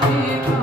You. Yeah.